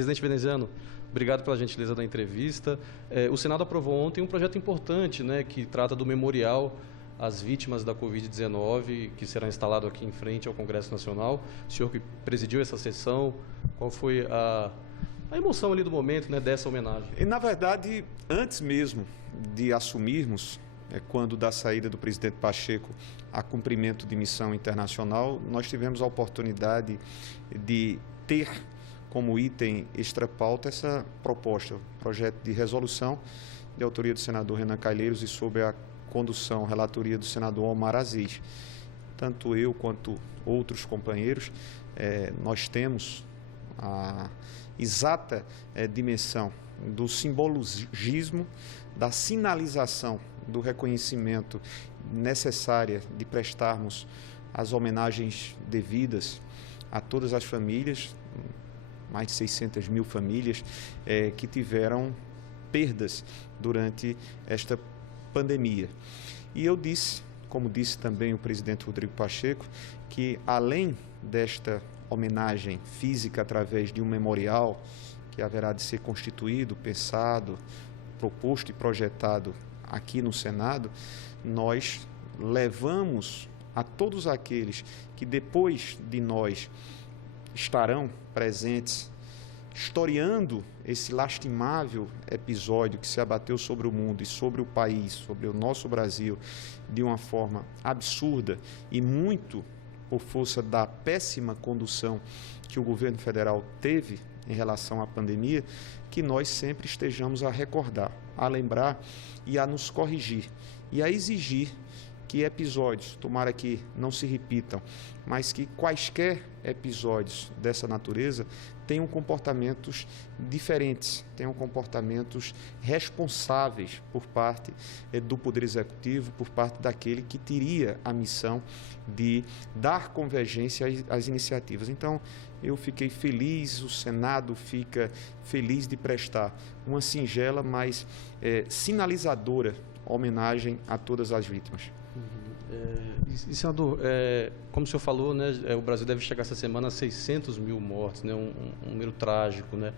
Presidente veneziano, obrigado pela gentileza da entrevista. O Senado aprovou ontem um projeto importante, né, que trata do memorial às vítimas da Covid-19, que será instalado aqui em frente ao Congresso Nacional. O senhor que presidiu essa sessão, qual foi a emoção ali do momento, né, dessa homenagem? Na verdade, antes mesmo de assumirmos, quando da saída do presidente Pacheco a cumprimento de missão internacional, nós tivemos a oportunidade de ter como item extra-pauta essa proposta, projeto de resolução de autoria do senador Renan Calheiros e sob a condução, relatoria do senador Omar Aziz. Tanto eu quanto outros companheiros, nós temos a exata dimensão do simbologismo, da sinalização do reconhecimento necessária de prestarmos as homenagens devidas a todas as famílias, mais de 600 mil famílias que tiveram perdas durante esta pandemia. E eu disse, como disse também o presidente Rodrigo Pacheco, que além desta homenagem física através de um memorial que haverá de ser constituído, pensado, proposto e projetado aqui no Senado, nós levamos a todos aqueles que depois de nós estarão presentes, historiando esse lastimável episódio que se abateu sobre o mundo e sobre o país, sobre o nosso Brasil, de uma forma absurda e muito por força da péssima condução que o governo federal teve em relação à pandemia, que nós sempre estejamos a recordar, a lembrar e a nos corrigir e a exigir que episódios, tomara que não se repitam, mas que quaisquer episódios dessa natureza tenham comportamentos diferentes, tenham comportamentos responsáveis por parte do Poder Executivo, por parte daquele que teria a missão de dar convergência às iniciativas. Então, eu fiquei feliz, o Senado fica feliz de prestar uma singela, mas sinalizadora homenagem a todas as vítimas. E senador, como o senhor falou, né, o Brasil deve chegar essa semana a 600 mil mortos, né, um número trágico, né?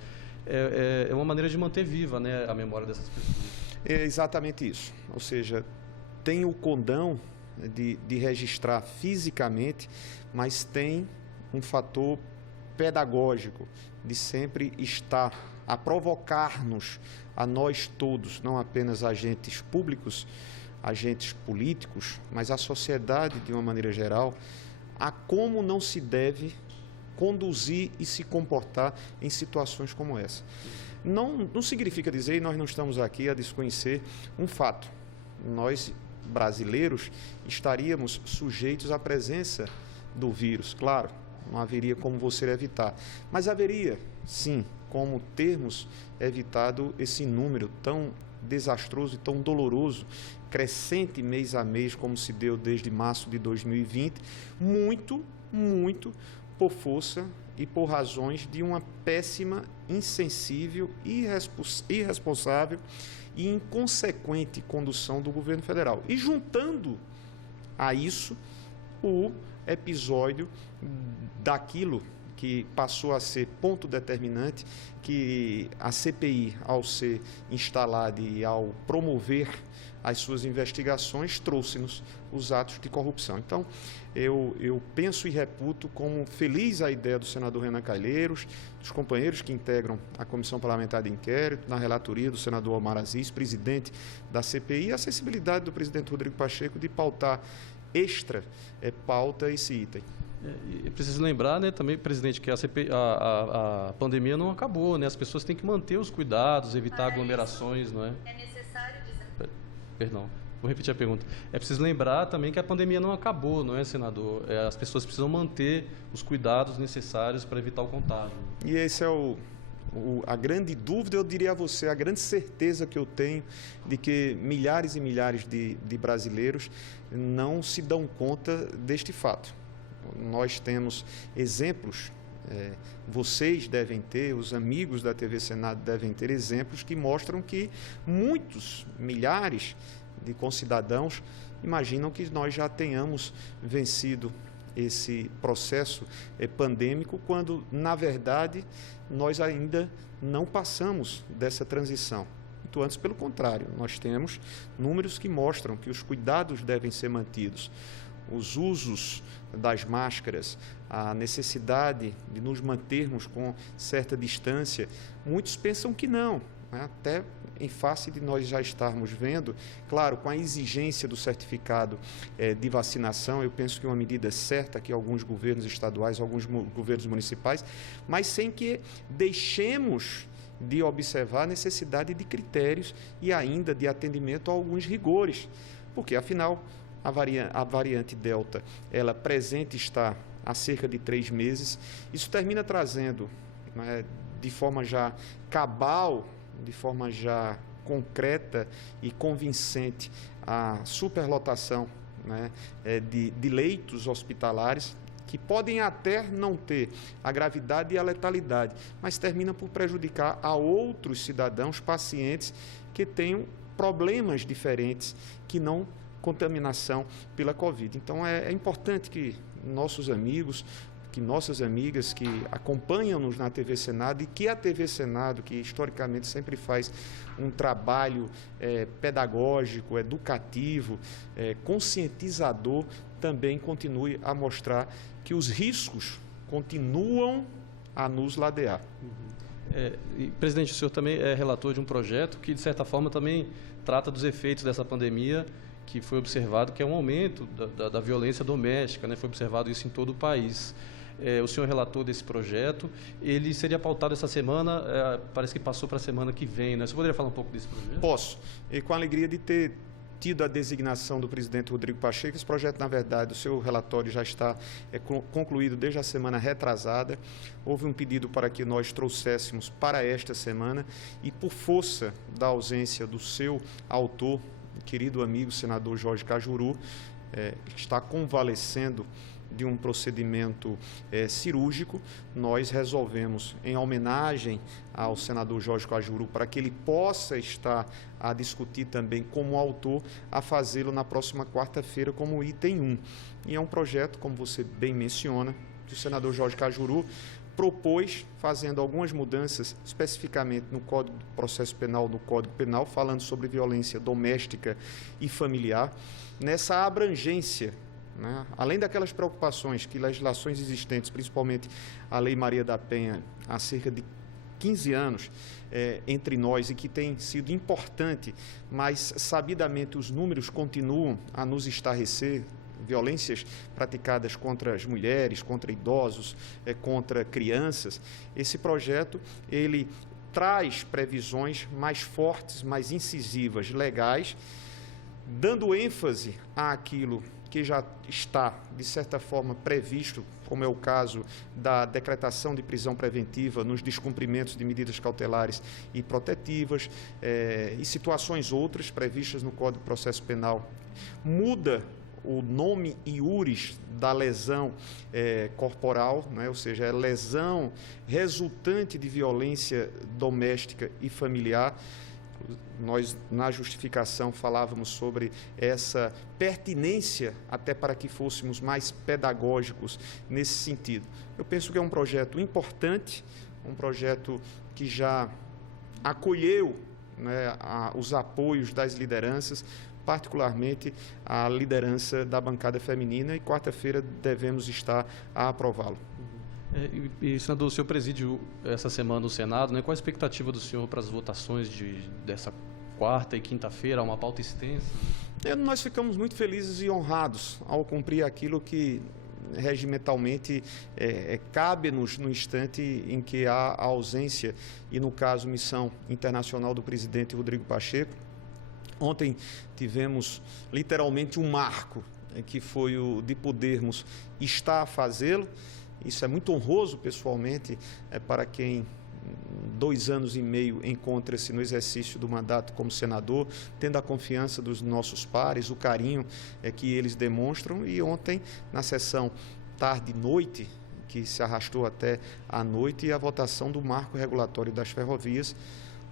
É uma maneira de manter viva, né, a memória dessas pessoas. É exatamente isso, ou seja, tem o condão de registrar fisicamente, mas tem um fator pedagógico de sempre estar a provocar-nos, a nós todos, não apenas agentes públicos, agentes políticos, mas a sociedade de uma maneira geral, a como não se deve conduzir e se comportar em situações como essa. Não significa dizer, e nós não estamos aqui a desconhecer um fato, nós brasileiros estaríamos sujeitos à presença do vírus, claro, não haveria como você evitar, mas haveria sim como termos evitado esse número tão desastroso e tão doloroso, crescente mês a mês, como se deu desde março de 2020, muito por força e por razões de uma péssima, insensível, irresponsável e inconsequente condução do governo federal. E juntando a isso o episódio daquilo que passou a ser ponto determinante, que a CPI, ao ser instalada e ao promover as suas investigações, trouxe-nos os atos de corrupção. Então, eu penso e reputo como feliz a ideia do senador Renan Calheiros, dos companheiros que integram a Comissão Parlamentar de Inquérito, na relatoria do senador Omar Aziz, presidente da CPI, e a sensibilidade do presidente Rodrigo Pacheco de pautar pauta esse item. E preciso lembrar, né, também, presidente, que a pandemia não acabou, né? As pessoas têm que manter os cuidados, evitar aglomerações, não é? É necessário dizer... Perdão, vou repetir a pergunta. É preciso lembrar também que a pandemia não acabou, não é, senador? As pessoas precisam manter os cuidados necessários para evitar o contágio. E esse é a grande dúvida, eu diria a você, a grande certeza que eu tenho de que milhares e milhares de brasileiros não se dão conta deste fato. Nós temos exemplos, vocês devem ter, os amigos da TV Senado devem ter exemplos que mostram que muitos, milhares de concidadãos imaginam que nós já tenhamos vencido esse processo pandêmico, quando, na verdade, nós ainda não passamos dessa transição. Muito antes, pelo contrário, nós temos números que mostram que os cuidados devem ser mantidos. Os usos das máscaras, a necessidade de nos mantermos com certa distância, muitos pensam que não, né? Até em face de nós já estarmos vendo, claro, com a exigência do certificado de vacinação, eu penso que é uma medida certa que alguns governos estaduais, alguns governos municipais, mas sem que deixemos de observar a necessidade de critérios e ainda de atendimento a alguns rigores, porque, afinal, a variante Delta, ela presente está há cerca de 3 meses, isso termina trazendo, né, de forma já cabal, de forma já concreta e convincente, a superlotação, né, de leitos hospitalares, que podem até não ter a gravidade e a letalidade, mas termina por prejudicar a outros cidadãos, pacientes que tenham problemas diferentes, que não contaminação pela Covid. Então, é importante que nossos amigos, que nossas amigas que acompanham-nos na TV Senado e que a TV Senado, que historicamente sempre faz um trabalho pedagógico, educativo, conscientizador, também continue a mostrar que os riscos continuam a nos ladear. Presidente, o senhor também é relator de um projeto que, de certa forma, também trata dos efeitos dessa pandemia, que foi observado que é um aumento da violência doméstica, né? Foi observado isso em todo o país. O senhor é relator desse projeto, ele seria pautado essa semana, parece que passou para a semana que vem, né? Você poderia falar um pouco desse projeto? Posso, e com a alegria de ter tido a designação do presidente Rodrigo Pacheco. Esse projeto, na verdade, o seu relatório já está concluído desde a semana retrasada. Houve um pedido para que nós trouxéssemos para esta semana e, por força da ausência do seu autor, querido amigo senador Jorge Cajuru, que está convalescendo de um procedimento cirúrgico, nós resolvemos, em homenagem ao senador Jorge Cajuru, para que ele possa estar a discutir também como autor, a fazê-lo na próxima quarta-feira como item 1. E é um projeto, como você bem menciona, que o senador Jorge Cajuru propôs, fazendo algumas mudanças, especificamente no Código do Processo Penal, no Código Penal, falando sobre violência doméstica e familiar, nessa abrangência, né? Além daquelas preocupações que legislações existentes, principalmente a Lei Maria da Penha, há cerca de 15 anos entre nós e que tem sido importante, mas sabidamente os números continuam a nos estarrecer, violências praticadas contra as mulheres, contra idosos, contra crianças. Esse projeto, ele traz previsões mais fortes, mais incisivas, legais, dando ênfase àquilo que já está, de certa forma, previsto, como é o caso da decretação de prisão preventiva nos descumprimentos de medidas cautelares e protetivas, e situações outras previstas no Código de Processo Penal. Muda o nome iuris da lesão corporal, né? Ou seja, é lesão resultante de violência doméstica e familiar. Nós, na justificação, falávamos sobre essa pertinência, até para que fôssemos mais pedagógicos nesse sentido. Eu penso que é um projeto importante, um projeto que já acolheu, né, os apoios das lideranças, particularmente a liderança da bancada feminina, e quarta-feira devemos estar a aprová-lo. Senador, o senhor preside essa semana o Senado, né? Qual a expectativa do senhor para as votações dessa quarta e quinta-feira, uma pauta extensa? Nós ficamos muito felizes e honrados ao cumprir aquilo que regimentalmente cabe-nos no instante em que há a ausência, e no caso, missão internacional do presidente Rodrigo Pacheco. Ontem tivemos literalmente um marco, que foi o de podermos estar a fazê-lo. Isso é muito honroso pessoalmente para quem 2 anos e meio encontra-se no exercício do mandato como senador, tendo a confiança dos nossos pares, o carinho que eles demonstram. E ontem, na sessão tarde e noite, que se arrastou até a noite, e a votação do marco regulatório das ferrovias,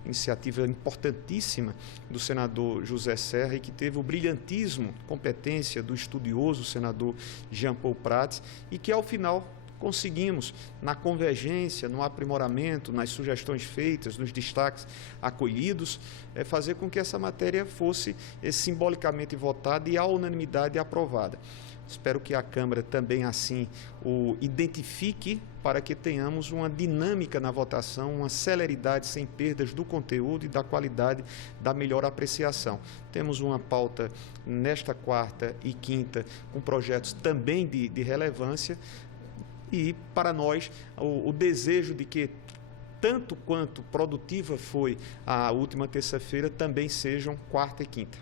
iniciativa importantíssima do senador José Serra e que teve o brilhantismo, competência do estudioso senador Jean Paul Prats e que, ao final, conseguimos, na convergência, no aprimoramento, nas sugestões feitas, nos destaques acolhidos, fazer com que essa matéria fosse simbolicamente votada e, à unanimidade, aprovada. Espero que a Câmara também assim o identifique para que tenhamos uma dinâmica na votação, uma celeridade sem perdas do conteúdo e da qualidade da melhor apreciação. Temos uma pauta nesta quarta e quinta com projetos também de relevância e, para nós, o desejo de que tanto quanto produtiva foi a última terça-feira, também sejam quarta e quinta.